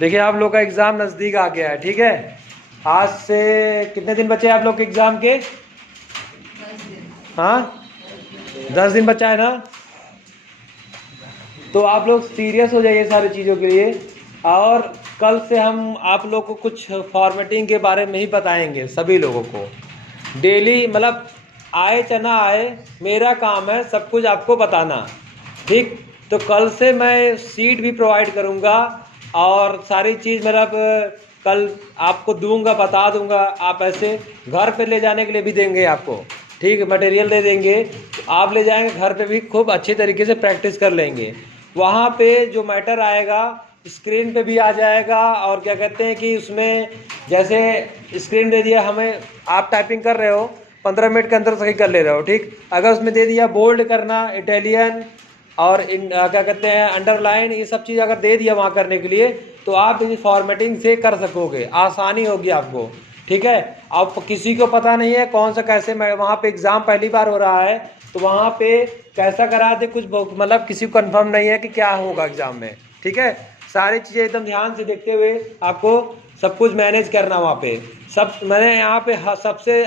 देखिए आप लोग का एग्ज़ाम नज़दीक आ गया है, ठीक है। आज से कितने दिन बचे हैं आप लोग के एग्ज़ाम के? 10 दिन। हाँ 10 दिन बचा है ना। तो आप लोग सीरियस हो जाइए सारी चीज़ों के लिए। और कल से हम आप लोग को कुछ फॉर्मेटिंग के बारे में ही बताएंगे सभी लोगों को। डेली मतलब आए चाहे ना आए, मेरा काम है सब कुछ आपको बताना, ठीक। तो कल से मैं सीट भी प्रोवाइड करूँगा और सारी चीज़ मतलब कल आपको दूंगा, बता दूंगा। आप ऐसे घर पे ले जाने के लिए भी देंगे आपको, ठीक है, मटेरियल दे देंगे। आप ले जाएंगे घर पे भी खूब अच्छी तरीके से प्रैक्टिस कर लेंगे। वहाँ पे जो मैटर आएगा स्क्रीन पे भी आ जाएगा। और क्या कहते हैं कि उसमें जैसे स्क्रीन दे दिया हमें, आप टाइपिंग कर रहे हो 15 मिनट के अंदर सही कर ले रहे हो, ठीक। अगर उसमें दे दिया बोल्ड करना, इटालियन और क्या कहते हैं अंडरलाइन, ये सब चीज़ अगर दे दिया वहाँ करने के लिए, तो आप इस फॉर्मेटिंग से कर सकोगे, आसानी होगी आपको, ठीक है। अब किसी को पता नहीं है कौन सा कैसे, मैं वहाँ पे एग्ज़ाम पहली बार हो रहा है तो वहाँ पे कैसा करा दे कुछ मतलब किसी को कंफर्म नहीं है कि क्या होगा एग्ज़ाम में, ठीक है। सारी चीज़ें एकदम ध्यान से देखते हुए आपको सब कुछ मैनेज करना वहाँ पे। सब मैंने यहाँ पे सबसे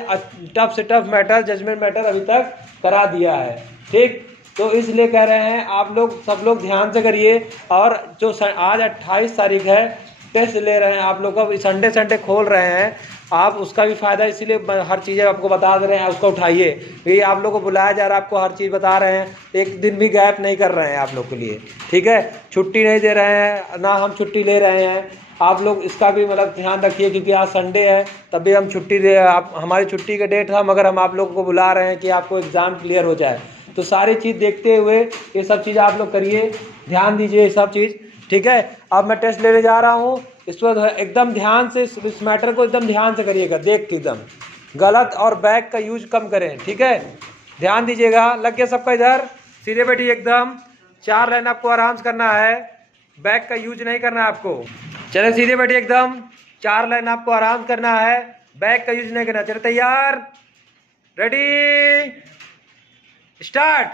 टफ से टफ मैटर, जजमेंट मैटर अभी तक करा दिया है, ठीक। तो इसलिए कह रहे हैं आप लोग सब लोग ध्यान से करिए। और जो आज 28 तारीख है, टेस्ट ले रहे हैं आप लोग का, संडे संडे खोल रहे हैं आप, उसका भी फ़ायदा, इसीलिए हर चीज़ें आपको बता दे रहे हैं, उसको उठाइए। ये आप लोग को बुलाया जा रहा है, आपको हर चीज़ बता रहे हैं, एक दिन भी गैप नहीं कर रहे हैं आप लोग के लिए, ठीक है। छुट्टी नहीं दे रहे हैं ना, हम छुट्टी ले रहे हैं। आप लोग इसका भी मतलब ध्यान रखिए, क्योंकि आज संडे है, तभी हम छुट्टी दे, आप हमारी छुट्टी का डेट था, मगर हम आप लोगों को बुला रहे हैं कि आपको एग्ज़ाम क्लियर हो जाए। तो सारी चीज़ देखते हुए ये सब चीज़ आप लोग करिए, ध्यान दीजिए ये सब चीज़, ठीक है। अब मैं टेस्ट लेने जा रहा हूँ, इस पर एकदम ध्यान से, इस मैटर को एकदम ध्यान से करिएगा, देख के एकदम गलत और बैक का यूज कम करें, ठीक है। ध्यान दीजिएगा। लग गया सबका? इधर सीधे बैठिए एकदम, 4 लाइन आपको आराम से करना है, बैक का यूज नहीं करना है आपको। चले सीधे बैठिए एकदम, 4 लाइन आपको आराम करना है, बैक का यूज नहीं करना। चले तैयार, रेडी, स्टार्ट।